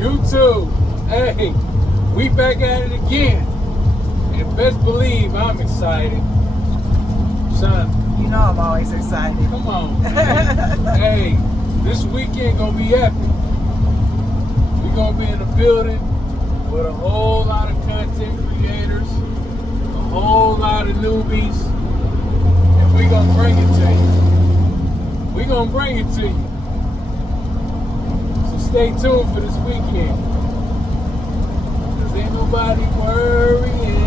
YouTube, hey, we back at it again. And best believe I'm excited. Son. You know I'm always excited. Come on, man. Hey, this weekend gonna be epic. We gonna be in the building with a whole lot of content creators, a whole lot of newbies, and we gonna bring it to you. We gonna bring it to you. So stay tuned for this weekend. Cause ain't nobody worrying.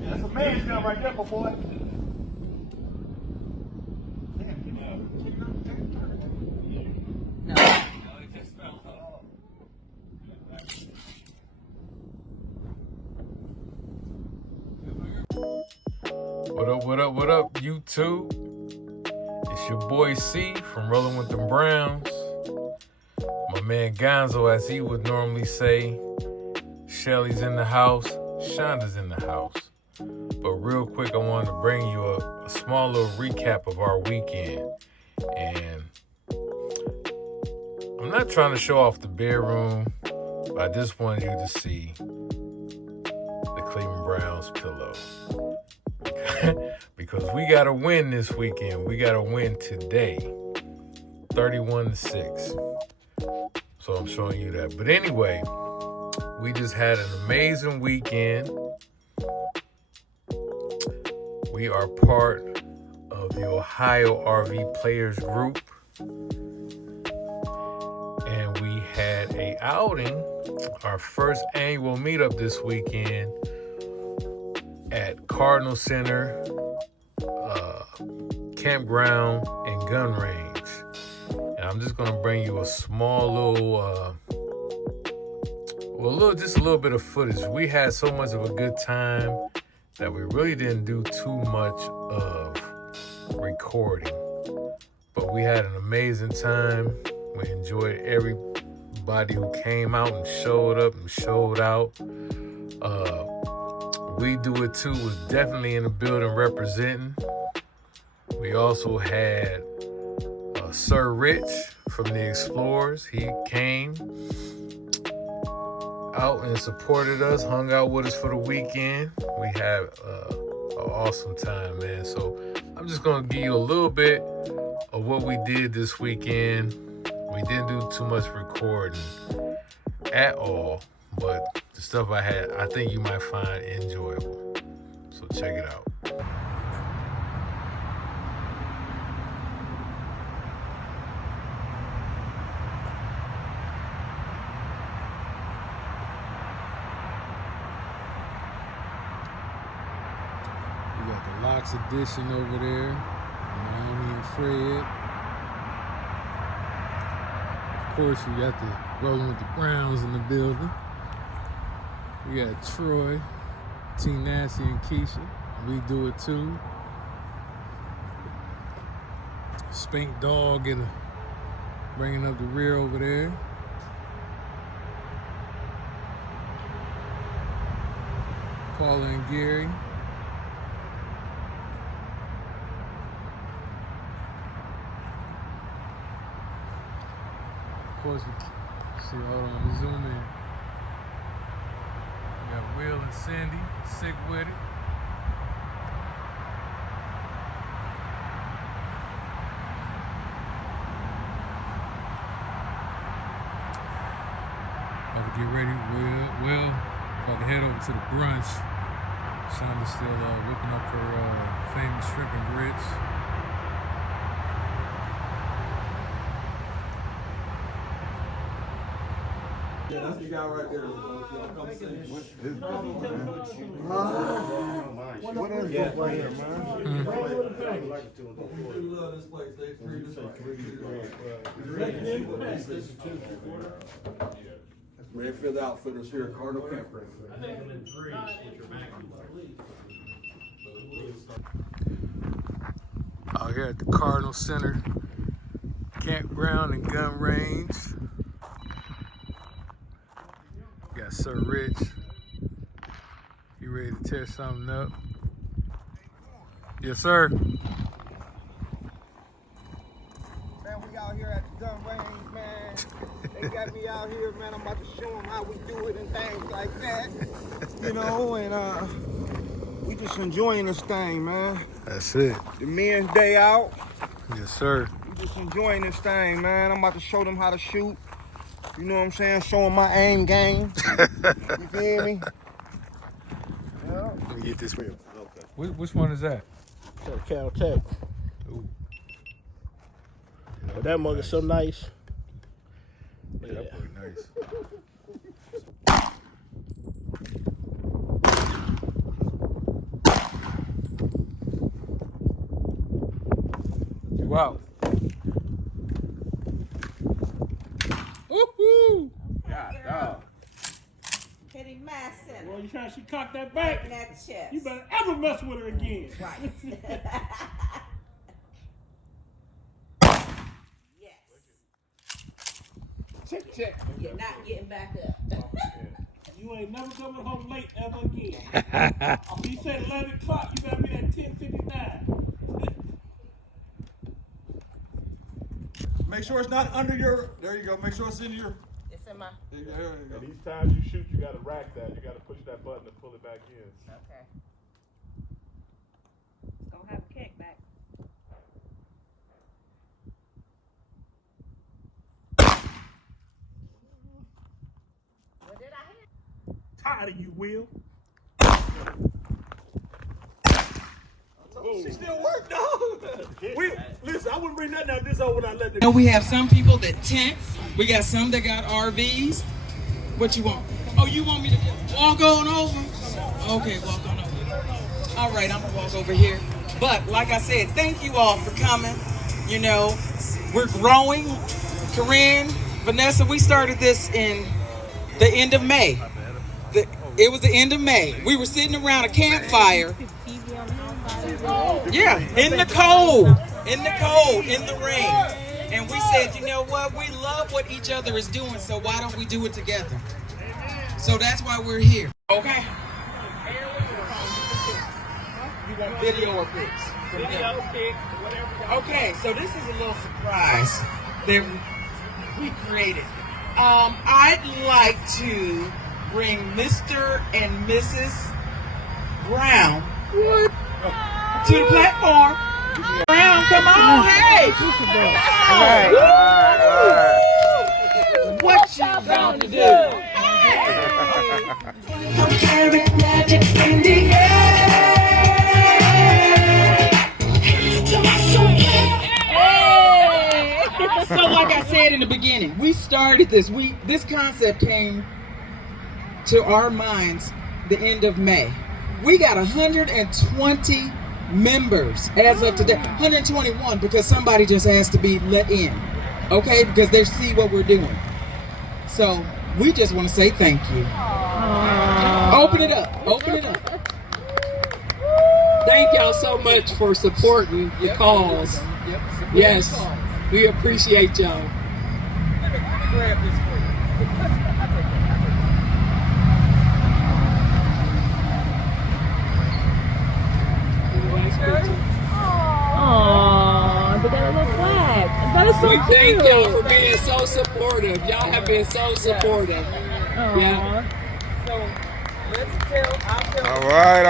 That's a man's gun right there, my boy. What up, YouTube? It's your boy C from Rolling with the Browns. My man Gonzo, as he would normally say, Shelly's in the house, Shonda's in the house. But real quick, I wanted to bring you a small little recap of our weekend. And I'm not trying to show off the bedroom, but I just wanted you to see the Cleveland Browns pillow. Because we got to win this weekend. We got to win today. 31-6. So I'm showing you that. But anyway, we just had an amazing weekend. We are part of the Ohio RV Players Group. And we had a outing, our first annual meetup this weekend at Cardinal Center, campground, and gun range. And I'm just gonna bring you a small little, just a little bit of footage. We had so much of a good time that we really didn't do too much of recording, but we had an amazing time. We enjoyed everybody who came out and showed up and showed out. We Do It Too was definitely in the building representing. We also had Sir Rich from the Explorers. He came out and supported us, hung out with us for the weekend. We had an awesome time, man. So I'm just going to give you a little bit of what we did this weekend. We didn't do too much recording at all, but the stuff I had, I think you might find enjoyable. So check it out. We got the loxxedition over there, Naomi and Fred. Of course, we got the Rolling with the Browns in the building. We got Troy, T. Nasty, and Keisha. We Do It Too. Spank Dog bringing up the rear over there. Paula and Gary. Of course, see, hold on, let me zoom in. We got Will and Cindy, sick with it. About to get ready, Will, about to head over to the brunch. Shonda's still whipping up her famous shrimp and grits. Yeah, that's the guy right there. What is this right here, man? Redfield Outfitters here at Cardinal Campground. I think I'm in 3 with your vacuum. Out here at the Cardinal Center Campground and gun range. Got Sir Rich. You ready to tear something up? Yes, sir. Man, we out here at the gun range, man. They got me out here, man. I'm about to show them how we do it and things like that. You know, and we just enjoying this thing, man. That's it. The men's day out. Yes, sir. We just enjoying this thing, man. I'm about to show them how to shoot. You know what I'm saying? Show them my aim game. You feel me? Yeah. Let me get this wheel. Okay. Which one is that? Caltech. Ooh. But that mug is so nice. Yeah, that pretty nice. Wow. Woohoo! God, dog. Hitting massive. Well, you trying she cocked that back. Right in that chest. You better ever mess with her again. Right. Yes. Check. You're not getting back up. You ain't never coming home late ever again. He said 11 o'clock. You better be at 10:59. Make sure it's not under your. There you go. Make sure it's in your. It's in my. There you go. And each time you shoot, you gotta rack that. You gotta push that button and pull it back in. Okay. It's gonna have a kickback. What did I hit? Tired of you, Will. She still work, dog. Listen, I wouldn't bring nothing out this over when I let the. You know, we have some people that tent. We got some that got RVs. What you want? Oh, you want me to walk on over? Okay, walk on over. All right, I'm gonna walk over here. But like I said, thank you all for coming. You know, we're growing. Corinne, Vanessa, we started this in the end of May. It was the end of May. We were sitting around a campfire. Yeah, in the cold, in the rain. And we said, you know what? We love what each other is doing, so why don't we do it together? So that's why we're here. Okay? You want video or pics? Video, pics, whatever. Okay, so this is a little surprise that we created. I'd like to bring Mr. and Mrs. Brown to the platform. Brown, come on, hey! All right. What you going to do? So like I said in the beginning, we started this. This concept came to our minds the end of May. We got 120 members as of today. 121 because somebody just has to be let in. Okay? Because they see what we're doing. So we just want to say thank you. Open it up. Open it up. Thank y'all so much for supporting the cause. Yes, we appreciate y'all. Let me grab this for you. Aww, they got a little flag. That is so We cute. thank y'all for being so supportive. Y'all have been so supportive. Aww. Yeah. So let's tell. All right.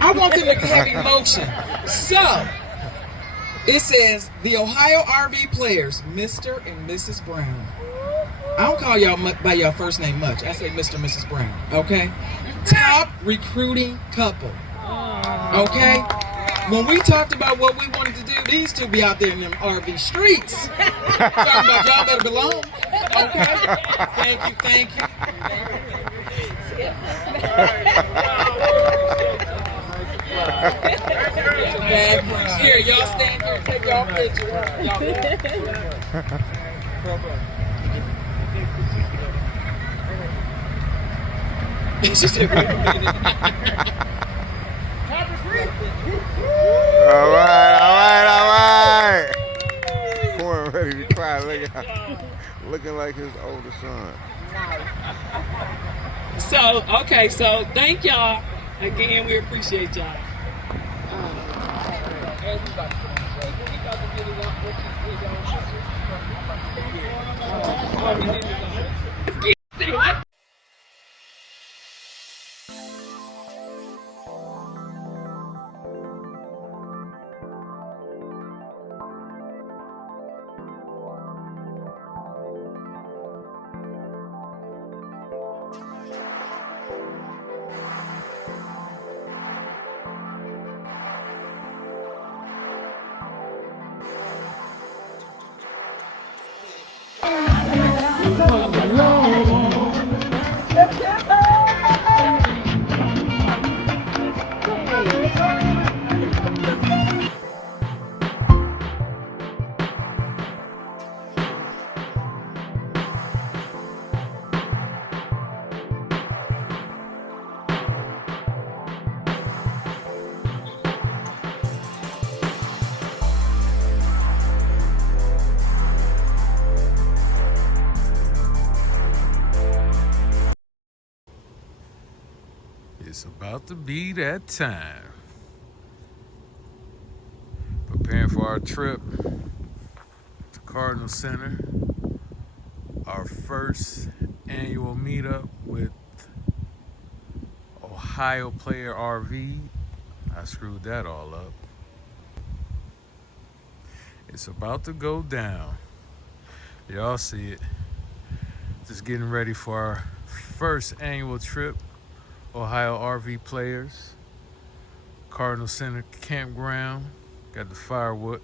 I want them to have emotion. So, it says, the Ohio RV players, Mr. and Mrs. Brown. I don't call y'all by your first name much. I say Mr. and Mrs. Brown, okay? Top recruiting couple, okay? When we talked about what we wanted to do, these two be out there in them RV streets. Talking about y'all better belong, okay? Thank you. Here, y'all stand here and take y'all picture. All right, all right, all right. Corn ready to cry. Look at looking like his older son. So, okay, so thank y'all. Again, we appreciate y'all. It's about to be that time. Preparing for our trip to Cardinal Center. Our first annual meetup with Ohio Player RV. I screwed that all up. It's about to go down. Y'all see it. Just getting ready for our first annual trip. Ohio RV Players. Cardinal Center campground. Got the firewood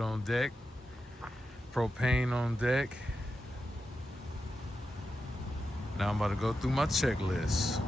on deck. Propane on deck. Now I'm about to go through my checklist.